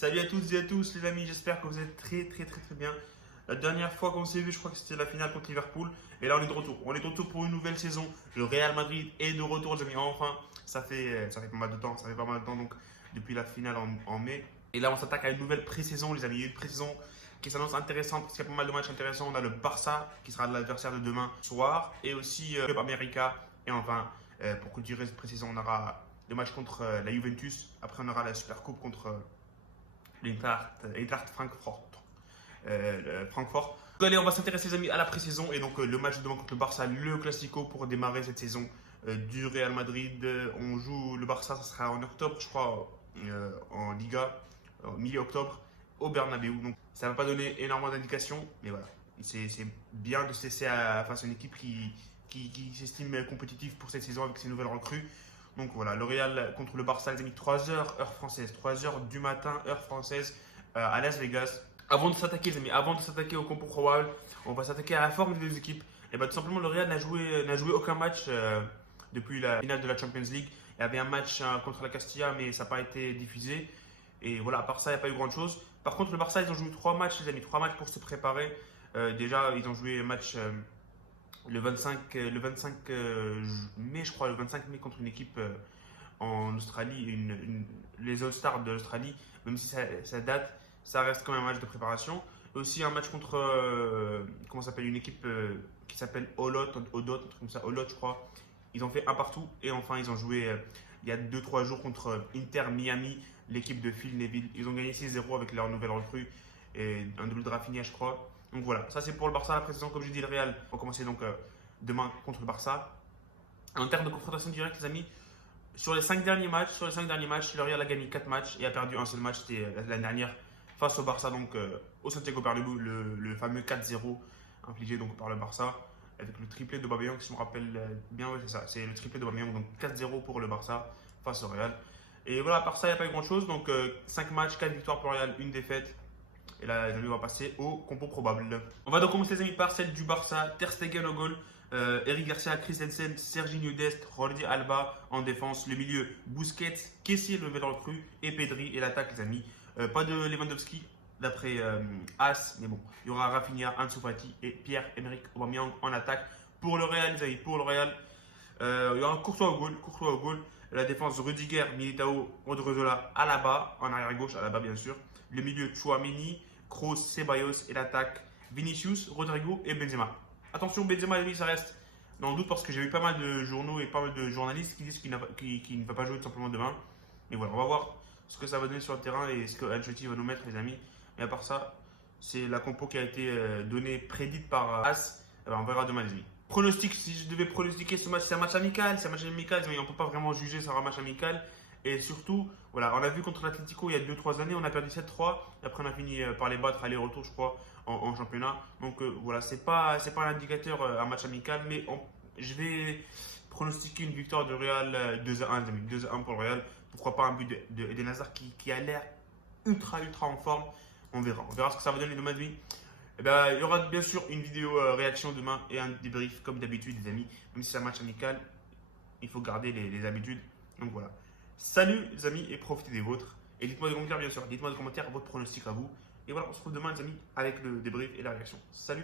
Salut à toutes et à tous les amis, j'espère que vous êtes très bien. La dernière fois qu'on s'est vu, je crois que c'était la finale contre Liverpool. Et là on est de retour. On est de retour pour une nouvelle saison. Le Real Madrid est de retour, les amis. Enfin, ça fait pas mal de temps. Ça fait pas mal de temps donc depuis la finale en mai. Et là on s'attaque à une nouvelle pré-saison, les amis. Il y a une pré-saison qui s'annonce intéressante parce qu'il y a pas mal de matchs intéressants. On a le Barça qui sera l'adversaire de demain soir. Et aussi Club América. Et enfin, pour clôturer cette pré-saison, on aura le match contre la Juventus. Après on aura la Super Coupe contre Eintracht Francfort. Francfort. Donc, allez, on va s'intéresser les amis à la pré-saison et donc le match de demain contre le Barça, le Classico pour démarrer cette saison du Real Madrid. On joue le Barça, ça sera en octobre, je crois, en Liga, mi-octobre, au Bernabeu. Donc ça ne va pas donner énormément d'indications, mais voilà, c'est bien de se laisser face à une équipe qui s'estime compétitive pour cette saison avec ses nouvelles recrues. Donc voilà, le Real contre le Barça, les amis, 3h heure française, 3h du matin heure française à Las Vegas. Avant de s'attaquer, les amis, avant de s'attaquer au compo probable, on va s'attaquer à la forme des deux équipes. Et bien tout simplement, le Real n'a joué aucun match depuis la finale de la Champions League. Il y avait un match contre la Castilla, mais ça n'a pas été diffusé. Et voilà, à part ça, il n'y a pas eu grand chose. Par contre, le Barça, ils ont joué 3 matchs, les amis, 3 matchs pour se préparer. Déjà, ils ont joué un match le 25 mai, je crois, le 25 mai contre une équipe en Australie, les All-Stars de l'Australie, même si ça date, ça reste quand même un match de préparation. Et aussi un match contre, comment s'appelle, une équipe qui s'appelle Olot, un truc comme ça, Olot, je crois. Ils ont fait un partout et enfin ils ont joué il y a 2-3 jours contre Inter Miami, l'équipe de Phil Neville. Ils ont gagné 6-0 avec leur nouvelle recrue et un double de Rafinha, je crois. Donc voilà, ça c'est pour le Barça. La pré-saison, comme j'ai dit, le Real va commencer donc demain contre le Barça. En termes de confrontation directe, les amis, sur les 5 derniers matchs, le Real a gagné 4 matchs et a perdu un seul match, c'était l'année dernière face au Barça, donc au Santiago Bernabéu, le fameux 4-0 infligé donc par le Barça avec le triplé de Aubameyang, si je me rappelle bien, ouais, c'est ça, c'est le triplé de Aubameyang, donc 4-0 pour le Barça face au Real. Et voilà, à part ça, il n'y a pas eu grand chose, donc 5 matchs, 4 victoires pour le Real, une défaite. Et là, les amis, on va passer au compo probable. On va donc commencer, les amis, par celle du Barça. Ter Stegen au goal, Eric Garcia, Christensen, Serginho Dest, Jordi Alba en défense. Le milieu, Busquets, Kessié, le nouvel recrue, et Pedri. Et l'attaque, les amis. Pas de Lewandowski, d'après As, mais bon, il y aura Rafinha, Ansu Fati et Pierre-Emerick Aubameyang en attaque. Pour le Real, les amis, pour le Real, il y aura Courtois au goal. La défense, Rudiger, Militao, Odriozola, Alaba, en arrière gauche, Alaba bien sûr. Le milieu, Chouameni, Kroos, Ceballos et l'attaque, Vinicius, Rodrigo et Benzema. Attention, Benzema, lui, ça reste dans le doute parce que j'ai vu pas mal de journaux et pas mal de journalistes qui disent qu'il ne va pas jouer tout simplement demain. Mais voilà, on va voir ce que ça va donner sur le terrain et ce que Ancelotti va nous mettre, les amis. Et à part ça, c'est la compo qui a été donnée, prédite par As. On verra demain, les amis. Pronostic, si je devais pronostiquer ce match, c'est un match amical. C'est un match amical, mais on ne peut pas vraiment juger, ça sera un match amical. Et surtout, voilà, on a vu contre l'Atlético il y a 2-3 années, on a perdu 7-3. Après, on a fini par les battre aller-retour, je crois, en championnat. Donc voilà, c'est pas un indicateur, un match amical, mais je vais pronostiquer une victoire de Real 2-1, 2-1 pour le Real. Pourquoi pas un but de Eden Hazard qui a l'air ultra en forme. On verra ce que ça va donner demain de nuit. Eh ben, il y aura bien sûr une vidéo réaction demain et un débrief comme d'habitude, les amis. Même si c'est un match amical, il faut garder les habitudes. Donc voilà. Salut les amis et profitez des vôtres. Et dites-moi des commentaires bien sûr. Dites-moi des commentaires votre pronostic à vous. Et voilà, on se retrouve demain les amis avec le débrief et la réaction. Salut!